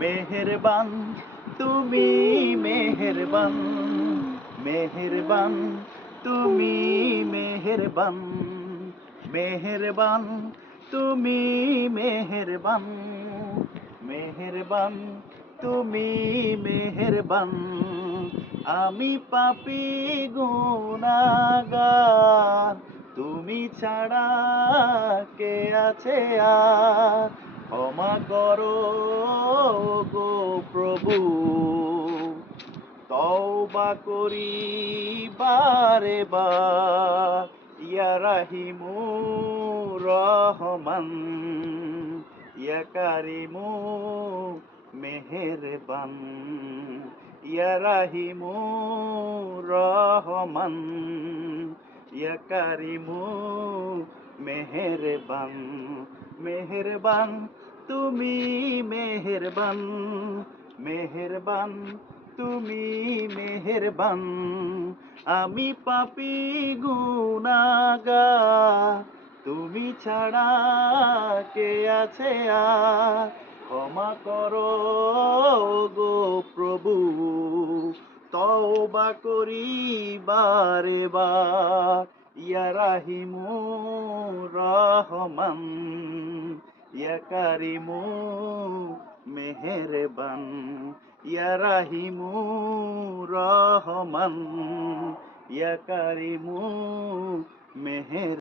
মেহেরবান তুমি মেহেরবান, মেহেরবান তুমি মেহেরবান, মেহেরবান তুমি মেহেরবান, মেহেরবান তুমি মেহেরবান। আমি পাপী গুনাহগার, তুমি ছাড়া কে আছে আর? ক্ষমা করো গো প্রভু, তওবা করি বারে বার। ইয়া রাহিমু রহমান, ইয়া কারিমু মেহেরবান, ইয়া রাহিমু রহমান, ইয়া কারিমু মেহেরবান। মেহেরবান তুমি মেহেরবান, মেহেরবান তুমি মেহেরবান। আমি পাপী গুনাহগার, তুমি ছাড়া কে আছে আর? ক্ষমা করো গো প্রভু, তওবা করি বারে বার। ইয়া রাহিমু রহমান, ইয়া কারিমু মেহেরবান, ইয়া রাহিমু রহমান, ইয়া কারিমু মেহের